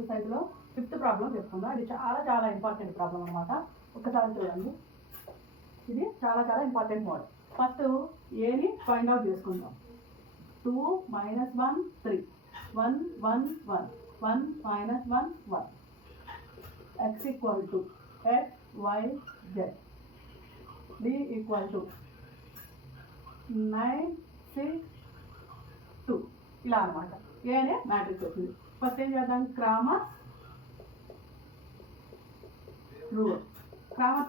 ఎక్సర్సైజ్లో 5th problem చెప్తుందా. ఇది చాలా చాలా ఇంపార్టెంట్ ప్రాబ్లం అనమాట. ఒకసారి చూడండి, ఇది చాలా చాలా ఇంపార్టెంట్ మోడల్. ఫస్ట్ ఏని ఫైండ్ అవుట్ చేసుకుందాం. 2 - 1 3 1 1 1 1 - 1 1 x equal to x y z d equal to 9 6 2 ఇలా అనమాట. ఏ అనే మ్యాట్రిక్స్ వచ్చింది. ఫస్ట్ ఏం చేద్దాం, క్రామర్స్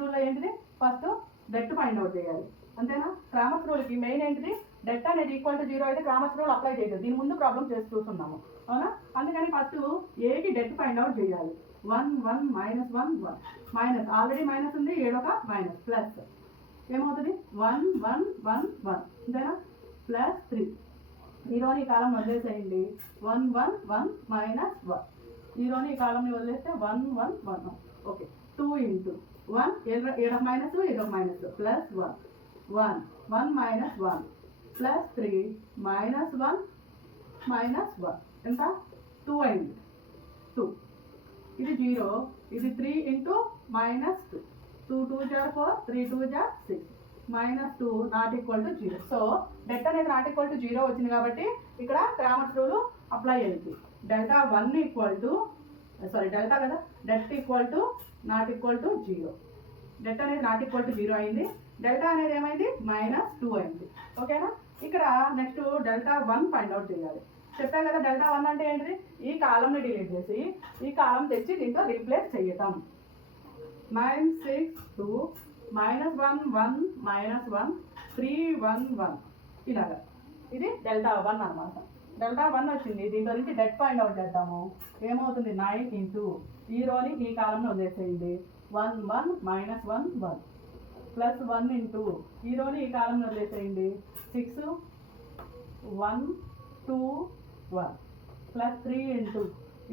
రూల్ ఏంటిది, ఫస్ట్ డెట్ ఫైండ్ అవుట్ చేయాలి అంతేనా. క్రామర్స్ రూల్కి మెయిన్ ఏంటిది, డెట్ అనేది ఈక్వల్ టు 0 అయితే క్రామర్స్ రూల్ అప్లై చేయదు. దీని ముందు ప్రాబ్లం చేసి చూస్తున్నాము అవునా. అందుకని ఫస్ట్ ఏకి డెట్ ఫైండ్ అవుట్ చేయాలి. 1 1 -1 1 మైనస్, ఆల్రెడీ మైనస్ ఉంది, ఏడొక మైనస్, ప్లస్ ఏమవుతుంది 1 1 1 1 అంతేనా, ప్లస్ 3. 0ని ఈ కాలంని వదిలేసేయండి, 1 1 1 -1. 0ని ఈ కాలంని వదిలేస్తే 1 1 1 ఓకే. 2 × 1 ఏడొక మైనస్, ఏడొక మైనస్, ప్లస్ 1 1 1 - 1 ప్లస్ 3 -1 -1 ఎంత 2 అయింది. 2 ఇది 0, ఇది 3 × -2 2 2 = 4 3 2 = 6 -2 not equal to 0. So det అనేది నాట్ ఈక్వల్ టు 0 వచ్చింది కాబట్టి ఇక్కడ క్రామర్స్ రూల్ అప్లై అయింది. డెల్టా 1 ఈక్వల్ టు డెల్టా కదా, debt equal to not equal to 0. Debt అనేది నాట్ ఈక్వల్ టు 0 అయింది. డెల్టా అనేది ఏమైంది -2 అయింది. ఓకేనా. ఇక్కడ నెక్స్ట్ డెల్టా 1 ఫైండ్ అవుట్ చేయాలి. చెప్పా కదా డెల్టా 1 అంటే ఏంటిది, ఈ కాలంని డిలీట్ చేసి ఈ కాలం తెచ్చి దీంతో రీప్లేస్ చేయటం. 9 6 2 -1 1 -1 3 1 1 ఇలాగా. ఇది డెల్టా 1 అనమాట. డెల్టా 1 వచ్చింది. దీంట్లో నుంచి డెట్ ఫైండ్ అవుట్ చేద్దాము. ఏమవుతుంది 9 × ఈ రోని ఈ కాలంలో వదిలేసేయండి, 1 1 -1 1 ప్లస్ 1 × ఈ రోని ఈ కాలంలో వదిలేసేయండి, 6 1 2 1 ప్లస్ 3 ×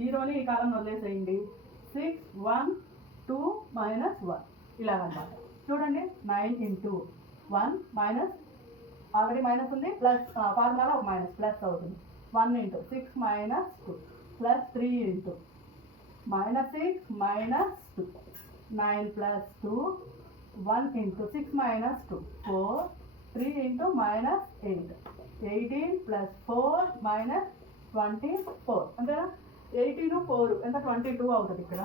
ఈ రోని ఈ కాలంలో వదిలేసేయండి, 6 1 2 -1 ఇలాగనమాట. చూడండి 9 × 1 మైనస్, ఆల్రెడీ మైనస్ ఉంది, ప్లస్ ఫార్ములాలో ఒక మైనస్ ప్లస్ అవుతుంది. 1 × 6 -2 ప్లస్ 3 × -6 -2 9 ప్లస్ 2 1 × 6 -2 4 3 × -8 18 ప్లస్ 4 -24 అంతేనా. 18 4 ఎంత 22 అవుతుంది. ఇక్కడ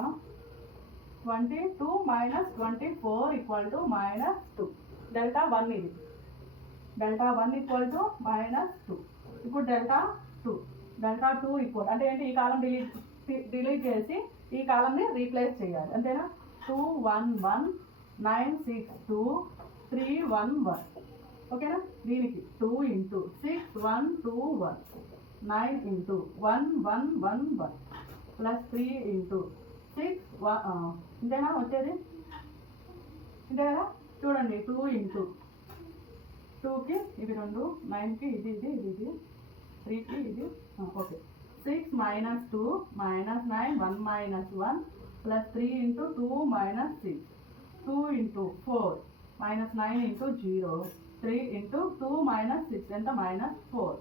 22 -24 = -2. డెల్టా 1 ఇది. డెల్టా 1 = -2. ఇప్పుడు డెల్టా 2 ఈక్వల్ అంటే ఏంటి, ఈ కాలం డిలీట్ చేసి ఈ కాలంని రీప్లేస్ చేయాలి అంతేనా. 2 1 1 9 6 2 3 1 1 ఓకేనా. దీనికి 2 × 6 1 2 1 9 × 1 1 1 1 ప్లస్ 3 × 6 ఇంతేనా వచ్చేది, ఇంతే కదా. చూడండి 2 × 2కి ఇవి 2, 9కి ఇది 3కి ఇది ఓకే. 6 - 2 -9 1 -1 ప్లస్ 3 × 2 -6 2 × 4 -9 × 0 3 × 2 -6 ఎంత -4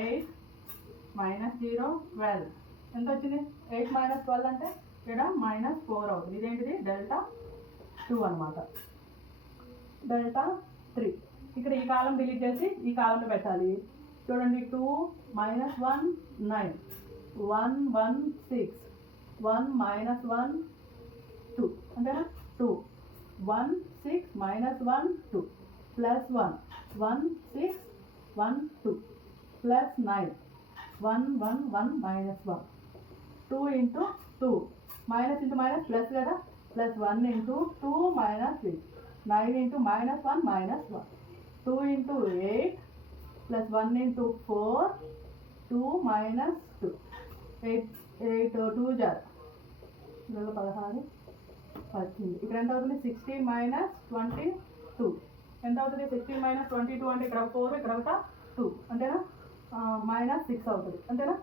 8 -0 12 ఎంత వచ్చింది. 8 - 12 అంటే ఇక్కడ -4 అవుతుంది. ఇదేంటిది డెల్టా 2 అనమాట. డెల్టా 3 ఇక్కడ ఈ కాలం డిలీట్ చేసి ఈ కాలంలో పెట్టాలి. చూడండి 2 - 1 9 1 1 6 1 -1 2 అంతేనా. 2 1 6 -1 2 plus 1 1 6 1 2 plus 9 1 1 1 -1 2 × 2 minus into minus plus కదా, ప్లస్ 1 × 2 -6 9 × -1 -1 2 × 8 ప్లస్ 1 × 4 2 -2 8 2 16 18 ఇక్కడ ఎంత అవుతుంది 16 - 22 ఎంత అవుతుంది. 16 - 22 అంటే ఇక్కడ 4 ఇక్కడ ఒక 2 అంతేనా, -6 అవుతుంది అంతేనా.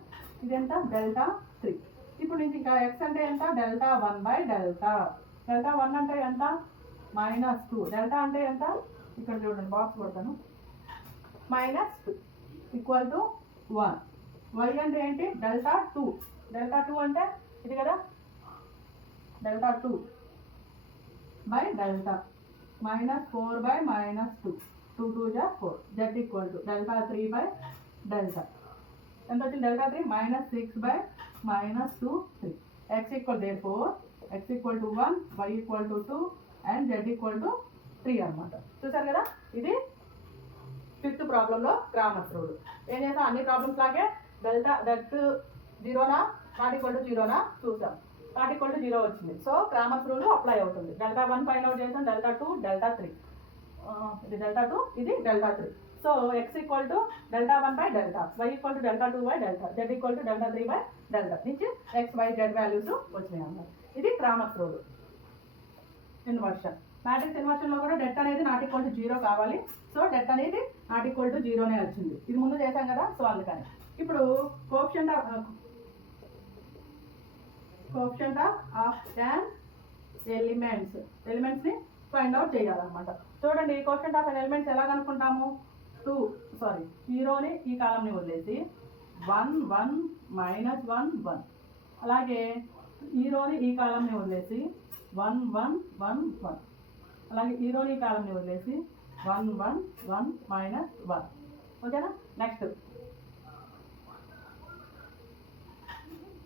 ఇదెంత డెల్టా 3. ఇప్పుడు నుంచి ఇంకా ఎక్స్ అంటే ఎంత డెల్టా 1/డెల్టా. డెల్టా 1 అంటే ఎంత -2. డెల్టా అంటే ఎంత ఇక్కడ చూడండి బాక్స్ కొడతాను, -2 = 1. వై అంటే ఏంటి డెల్టా 2 డెల్టా 2 అంటే ఇది కదా, delta 2 by delta minus 4 by minus 2, 2 2 జా 4, z equal to delta 3 by delta ఎంత వచ్చింది, delta 3 minus 6 by minus 2 3. x equal therefore x equal to 1, y equal to 2 and z equal to 3 అనమాట. చూసారు కదా, ఇది 5th ప్రాబ్లంలో క్రామర్స్ రూల్. ఏం చేసాం, అన్ని ప్రాబ్లమ్స్ లాగే డెల్టా దట్ జీరోనా నాట్ ఈక్వల్ టు జీరోనా చూసాం, నాట్ ఈక్వల్ టు 0 వచ్చింది. సో క్రామర్స్ రూల్ అప్లై అవుతుంది. డెల్టా 1 ఫైండ్ అవుట్ చేసాం, డెల్టా 2, డెల్టా 3, ఇది డెల్టా 2, ఇది delta 3. So x equal to delta 1 by delta, y equal to delta 2 by delta, z equal to delta 3 by delta నుంచి x, y, z values వచ్చినాయి అన్నమాట. ఇది Cramer's rule. Inversion, matrix ఇన్వర్షన్లో కూడా det అనేది not equal to 0 కావాలి. So det అనేది not equal to 0నే వచ్చింది. ఇది ముందు చేశాం కదా, సో అందుకని. ఇప్పుడు కోఎఫిషియంట్ ఆఫ్ టాన్ ఎలిమెంట్స్ని ఫైండ్ అవుట్ చేయాలన్నమాట. చూడండి, కోఎఫిషియంట్ ఆఫ్ ఎలిమెంట్స్ ఎలా కనుక్కుంటాము, 0ని ఈ కాలంని వదిలేసి 1 1 మైనస్ 1 1, అలాగే ఈ రోని ఈ కాలంని వదిలేసి 1 1 1 1, అలాగే ఈ రోని ఈ కాలంని వదిలేసి 1 1 1 మైనస్ 1. ఓకేనా, నెక్స్ట్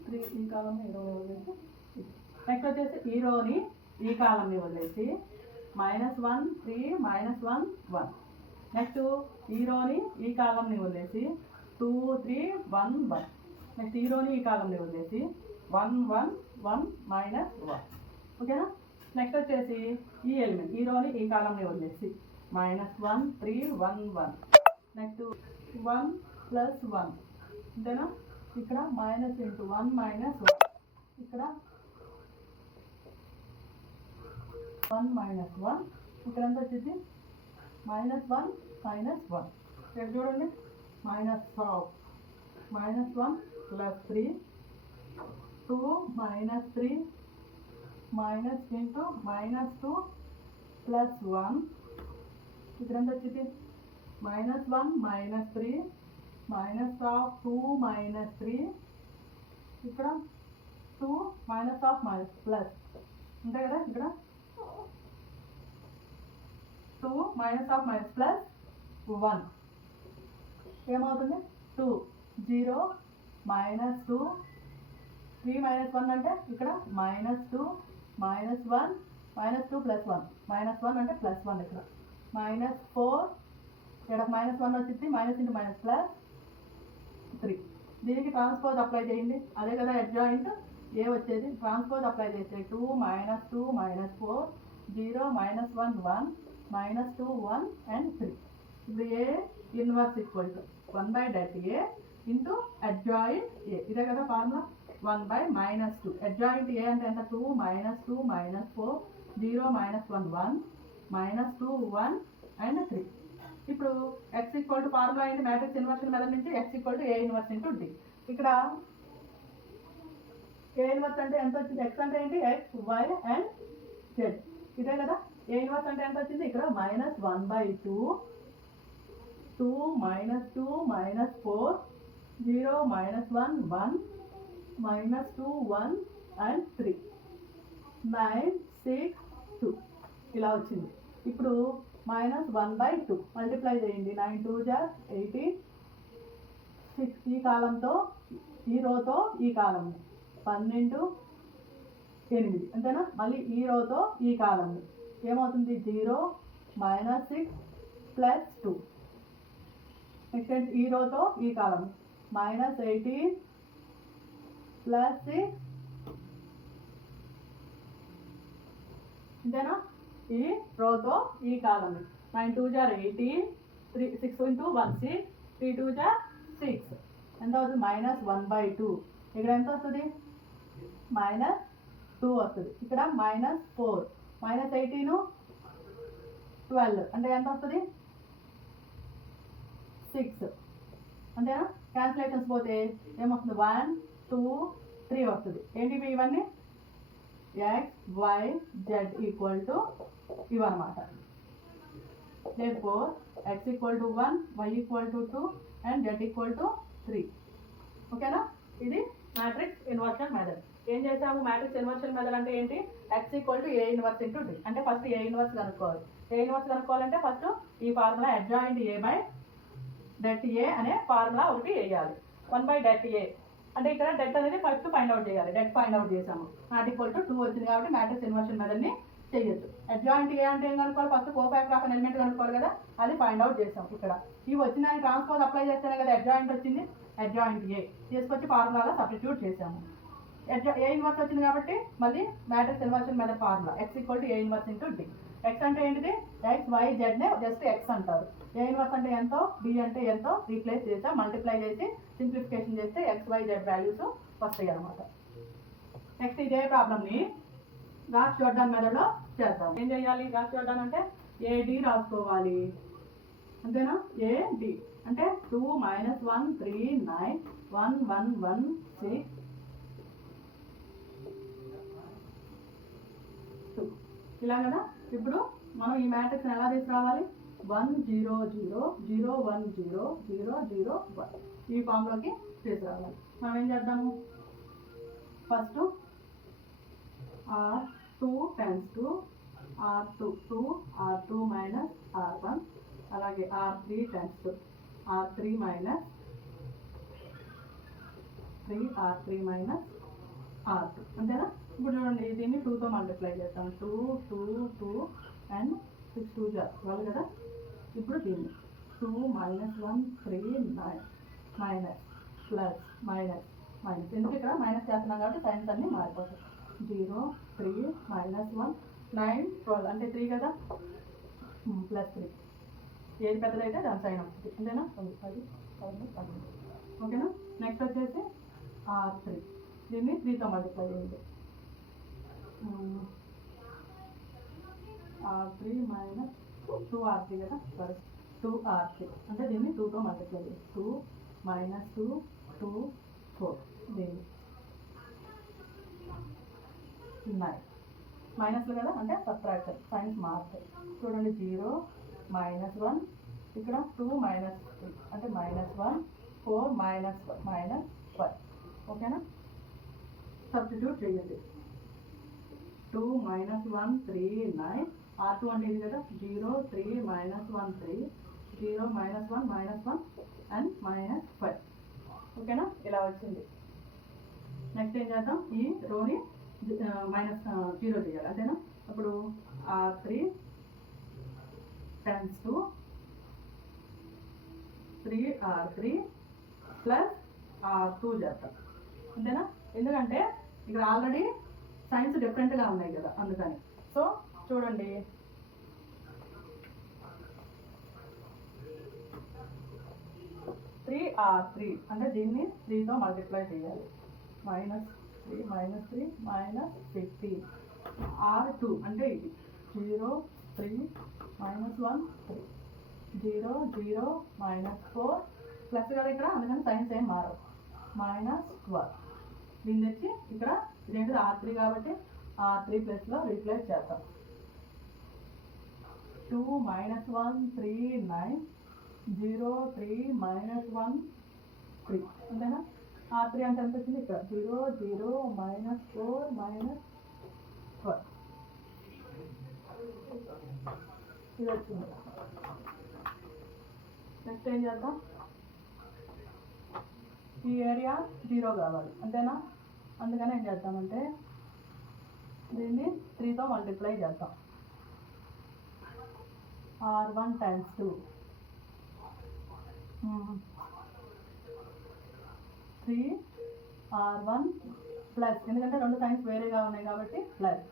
3 ఈ కాలంని ఈ రోని వదిలేసి, నెక్స్ట్ వచ్చేసి ఈ రోని ఈ కాలంని వదిలేసి -1 3 మైనస్ 1 1. నెక్స్ట్ ఈ రోని ఈ కాలంని వదిలేసి 2 3 1 1. నెక్స్ట్ ఈ రోని ఈ కాలంని వదిలేసి 1 1 1 మైనస్ 1. ఓకేనా, నెక్స్ట్ వచ్చేసి ఈ ఎలిమెంట్ ఈ రోని ఈ కాలంని వదిలేసి -1 3 1 1. నెక్స్ట్ 1 ప్లస్ 1 అంతేనా, ఇక్కడ మైనస్ ఇంటూ 1 మైనస్ 1, ఇక్కడ 1 మైనస్ 1, ఇక్కడ ఎంత వచ్చేసి -1 మైనస్ 1. ఇక్కడ చూడండి, -1 plus 3, 2 minus 3 minus into -2 plus 1, ఇక్కడ ఎంత వచ్చింది -1 మైనస్ 3 మైనస్ ఆఫ్ 2 మైనస్ 3, ఇక్కడ 2 మైనస్ ఆఫ్ మైనస్ ప్లస్ అంతే కదా, ఇక్కడ 2 మైనస్ ఆఫ్ మైనస్ ప్లస్ 1 ఏమవుతుంది 2 0 -2, 3 మైనస్ 1 అంటే ఇక్కడ -2 -1 -2 ప్లస్ 1 -1 అంటే ప్లస్ 1, ఇక్కడ -4, ఇక్కడ -1 వచ్చింది మైనస్ ఇంటూ మైనస్ ప్లస్ 3. దీనికి ట్రాన్స్పోజ్ అప్లై చేయండి, అదే కదా అడ్జాయింట్ ఏ వచ్చేది. ట్రాన్స్పోజ్ అప్లై చేస్తే 2 -2 -4 0 -1 1 -2 1 and 3. ఇప్పుడు ఏ inverse equal to 1 by det A into adjoint ఏ, ఇదే కదా ఫార్ములా. 1 బై -2 అడ్జాయింట్ ఏ అంటే ఎంత 2 -2 -4 0 -1 1 -2 1 and 3. ఇప్పుడు x ఈక్వల్ టు ఫార్ములా అయింది మ్యాట్రిక్స్ ఇన్వర్షన్ మెథడ్ నుంచి, x equal to A inverse into D. ఇక్కడ ఏ ఇన్వర్స్ అంటే ఎంత వచ్చింది, x అంటే ఏంటి x y and z, ఇదే కదా. ఏ ఇన్వర్స్ అంటే ఎంత వచ్చింది, ఇక్కడ -1/2 2 -2 -4 0 -1 1 -2 1 and 3 9 6 2 ఇలా వచ్చింది. ఇప్పుడు -1/2 మల్టిప్లై చేయండి, 9 2 జా 18, 6 ఈ కాలంతో ఈ రోతో ఈ కాలం 12 8 అంతేనా. మళ్ళీ ఈ రోతో ఈ కాలం ఏమవుతుంది 0 -6 ప్లస్ 2. నెక్స్ట్ ఈ రోతో ఈ కాలం -18 ప్లస్ 6 అంతేనా. ఈ రోతో ఈ కాలం 9 2 జా 18, 6 ఇంటూ 1 6, 3 2 జా 6 ఎంత అవుతుంది -1/2. ఇక్కడ ఎంత వస్తుంది -2 వస్తుంది. ఇక్కడ -4 -18 12 అంటే ఎంత వస్తుంది 6 అంతేనా. క్యాన్సిలేషన్స్ పోతే ఏమొస్తుంది 1 2 3 వస్తుంది. ఏంటి ఇవన్నీ x y z equal to ఇవన్నమాట. therefore x equal to 1 y equal to 2 and z equal to 3. ఓకేనా, ఇది మ్యాట్రిక్స్ ఇన్వర్షన్ మెథడ్. ఏం చేసాము? మ్యాట్రిక్స్ ఇన్వర్షన్ మెథడ్ అంటే ఏంటి? x equal to A inverse into D. అంటే ఫస్ట్ ఏ ఇన్వర్స్ కనుక్కోవాలి. A inverse కనుక్కోవాలంటే ఫస్ట్ ఈ formula adjoint A by det A అనే ఫార్ములా ఒకటి వేయాలి. 1/det అంటే ఇక్కడ డెట్ అనేది ఫస్ట్ ఫైండ్ అవుట్ చేయాలి. డెట్ ఫైండ్ అవుట్ చేసాము, నాట్ ఈక్వల్ టు 2 వచ్చింది కాబట్టి మ్యాట్రిక్స్ ఇన్వర్షన్ మెథడ్ని చేయొచ్చు. అడ్జాయింట్ ఏ అంటే ఏం కనుక్కోవాలి? First cofactor of an element కనుక్కోవాలి కదా, అది ఫైండ్ అవుట్ చేసాం. ఇక్కడ ఇవి వచ్చిన దాన్ని ట్రాన్స్పోజ్ అప్లై చేస్తేనే కదా అడ్జాయింట్ వచ్చింది. అడ్జాయింట్ ఏ తీసుకొచ్చి ఫార్ములాలో సబ్స్టిట్యూట్ చేసాము. ఏ ఇన్వర్స్ వచ్చింది కాబట్టి మళ్ళీ matrix inversion method formula x equal to A inverse into D. X అంటే ఏంటిది? ఎక్స్ వై జెడ్నే జస్ట్ ఎక్స్ అంటారు. ఏ ఇన్వర్స్ అంటే ఎంతో, డి అంటే ఎంతో రీప్లేస్ చేసా, మల్టిప్లై చేసి సింప్లిఫికేషన్ చేస్తే ఎక్స్ వై జెడ్ వాల్యూస్ వస్తాయి అనమాట. నెక్స్ట్ ఇదే ప్రాబ్లమ్ని గాస్ జోర్డాన్ మెథడ్లో చేద్దాం. ఏం చేయాలి? గాస్ జోర్డాన్ అంటే ఏడి రాసుకోవాలి, అంతేనా? ఏడి అంటే 2 - 1 3 9 1 1 1 6 2 ఇలా కదా. ఇప్పుడు మనం ఈ మ్యాట్రిక్స్ని ఎలా తీసుకురావాలి? 1 0 0 0 1 0 0 0 1 ఈ ఫామ్లోకి తీసుకురావాలి. మనం ఏం చేద్దాము? First R2 times 2 R2 2 R2 minus R1 అలాగే R3 times 2 R3 minus 3 R3 minus R2 అంతేనా? ఇప్పుడు చూడండి, దీన్ని 2తో మల్టిప్లై చేస్తాం. 2 2 2 అండ్ 6 2 12 కదా. ఇప్పుడు దీన్ని 2 - 1 3 9 మైనస్ ప్లస్ మైనస్ మైనస్, ఎందుకు ఇక్కడ మైనస్ చేస్తున్నాం కాబట్టి సైన్స్ అన్నీ మారిపోతాయి. 0 3 - 1 9 12 అంటే 3 కదా, ప్లస్ 3 ఏది పెద్దదైతే దాని సైన్ వస్తుంది అంతేనా. 10 11 ఓకేనా. నెక్స్ట్ వచ్చేసి R3 దీన్ని 3తో మల్టిప్లై చేయండి. R3 మైనస్ 2R3 కదా, సారీ 2R3 అంటే దీన్ని 2తో మల్టిప్లై చేయండి. 2 - 2 2 4 దీన్ని 9 మైనస్లు కదా అంటే సబ్ట్రాక్షన్ సైన్స్ మారుతాయి. చూడండి 0 - 1 ఇక్కడ 2 - 3 అంటే -1 4 -1 ఓకేనా. సబ్స్టిట్యూట్ చేయండి. 2 - 1 3 9 R2 అంటే ఇది కదా, 0 3 - 1 3 0 - 1 -1 అండ్ -5 ఓకేనా. ఇలా వచ్చింది. నెక్స్ట్ ఏం చేద్దాం? ఈ రోని -0 చేయాలి అంతేనా. అప్పుడు R3 times 2 3R3 plus R2 చేద్దాం అంతేనా. ఎందుకంటే ఇక్కడ ఆల్రెడీ సైన్స్ డిఫరెంట్గా ఉన్నాయి కదా అందుకని. సో చూడండి, R3 అంటే దీన్ని 3తో మల్టిప్లై చేయాలి. -3 -3 -15 R2 అంటే ఇది 0 3 -1 3 0 0 -4 ప్లస్ కదా ఇక్కడ, అందుకని సైన్స్ ఏం మారవు. -12 దీన్ని తెచ్చి ఇక్కడ ఇదేంటి R3 కాబట్టి R3 ప్లస్లో రీప్లేస్ చేద్దాం. 2 - 1 3 9 0 3 -1 3 అంతేనా. R3 అంటే ఎంత వచ్చింది? ఇక్కడ 0 0 -4 -12 ఇది వచ్చింది. నెక్స్ట్ ఏం చేద్దాం? ఈ ఏరియా 0 కావాలి అంతేనా. అందుకని ఏం చేద్దామంటే దీన్ని 3తో మల్టిప్లై చేద్దాం. R1 టైమ్స్ 2 3 R1 ప్లస్, ఎందుకంటే రెండు సైన్స్ వేరేగా ఉన్నాయి కాబట్టి ప్లస్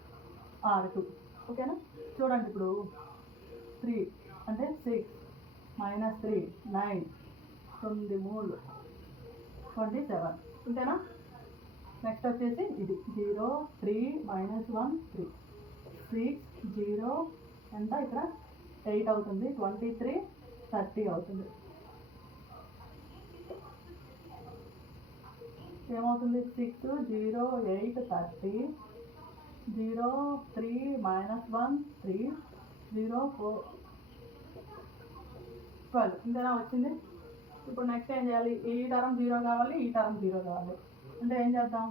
R2 ఓకేనా. చూడండి ఇప్పుడు 3 అంటే 6 -3 9 9 3 27 అంతేనా. నెక్స్ట్ వచ్చేసి ఇది 0 3 -1 3 6 0 ఎంత ఇక్కడ 8 అవుతుంది, 23 30 అవుతుంది. ఏమవుతుంది? 6 0 8 30 0 3 -1 3 0 4 12 ఇంతేనా వచ్చింది. ఇప్పుడు నెక్స్ట్ ఏం చేయాలి? ఈ టర్మ్ 0 కావాలి, ఈ టర్మ్ 0 కావాలి. అంటే ఏం చేద్దాం,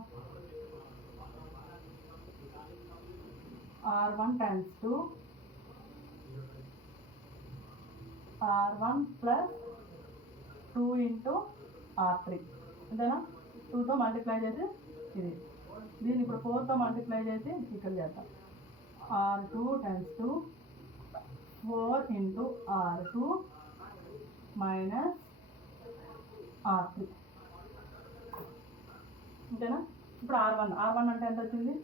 R1 times 2 R1 plus 2 into R3 అంతేనా. 2తో మల్టిప్లై చేసి ఇది, దీన్ని ఇప్పుడు 4తో మల్టిప్లై చేసి ఇక్కడ చేద్దాం. R2 times 2 4 into R2 minus R3 అంతేనా. ఇప్పుడు R1 అంటే ఎంత వచ్చింది,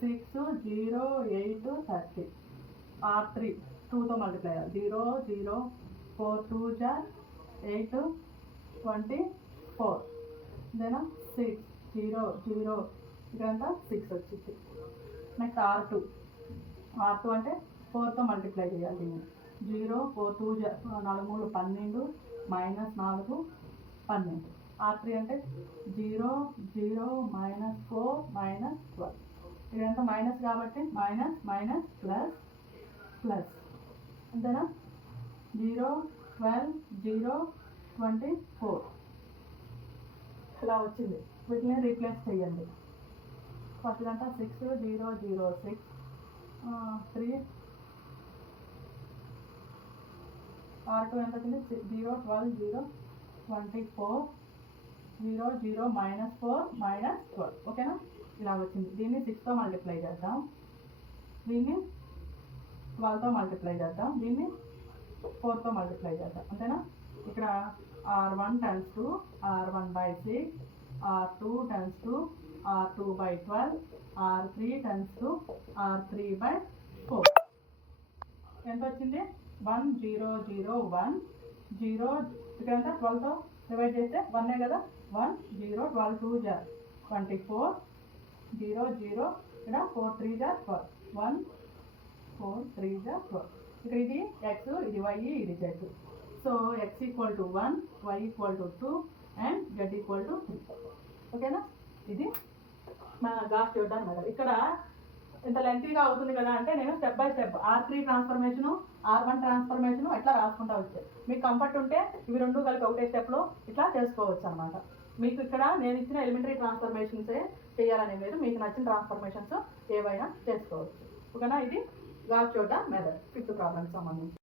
6 0 8 30. R3 2తో మల్టిప్లై అయ్యాలి, 0 0 4 2 8 24 అంతేనా. 6 0 0 ఇదంతా 6 వచ్చింది. నెక్స్ట్ R2 అంటే 4తో మల్టిప్లై చేయాలి దీన్ని, 0 4 2 4 3 12 మైనస్ 4 12. R3 అంటే 0 0 మైనస్ 4 మైనస్ 12. ఇదంతా మైనస్ కాబట్టి మైనస్ మైనస్ ప్లస్ ప్లస్ అంతేనా. 0 12 0 24 ఇలా వచ్చింది. వీటిని రీప్లేస్ చేయండి. ఫస్ట్ అంతా 6 0 0 6 3 R2 ఎంత వచ్చింది, 0 12 0 24 0 0 మైనస్ 4 మైనస్ 12 ఓకేనా. ఇలా వచ్చింది. దీన్ని 6తో మల్టిప్లై చేద్దాం, దీన్ని 12తో మల్టిప్లై చేద్దాం, దీన్ని 4తో మల్టిప్లై చేద్దాం అంతేనా. ఇక్కడ R1 times 2 R1 by 6 R2 times 2 R2 by 12 R3 times 2 R3 by 4 ఎంత వచ్చింది, 1 0 0 1 0 ఇక్కడంతా 12తో డివైడ్ చేస్తే 1 కదా, 1 0 12 2 24 0 0 ఇక్కడ 4 3 12 1 4 3 12. ఇక్కడ ఇది x, ఇది y, ఇది z. So x equal to 1 y equal to 2 and z equal to 3 ఓకేనా. ఇది మన గాస్ జ్యోర్డాన్ మెథడ్. ఇక్కడ ఇంత లెంతీగా అవుతుంది కదా అంటే నేను step by step R3 transformation R1 transformation ఎట్లా రాసుకుంటా వచ్చాయి. మీకు కంఫర్ట్ ఉంటే ఇవి రెండు కలిపి ఒకటే స్టెప్లో ఇట్లా చేసుకోవచ్చు అనమాట. మీకు ఇక్కడ నేను ఇచ్చిన ఎలిమెంటరీ ట్రాన్స్ఫర్మేషన్సే చేయాలని లేదు, మీకు నచ్చిన ట్రాన్స్ఫర్మేషన్స్ ఏవైనా చేసుకోవచ్చు ఓకేనా. ఇది గాస్ జ్యోర్డాన్ మెథడ్ 5th ప్రాబ్లమ్కి సంబంధించి.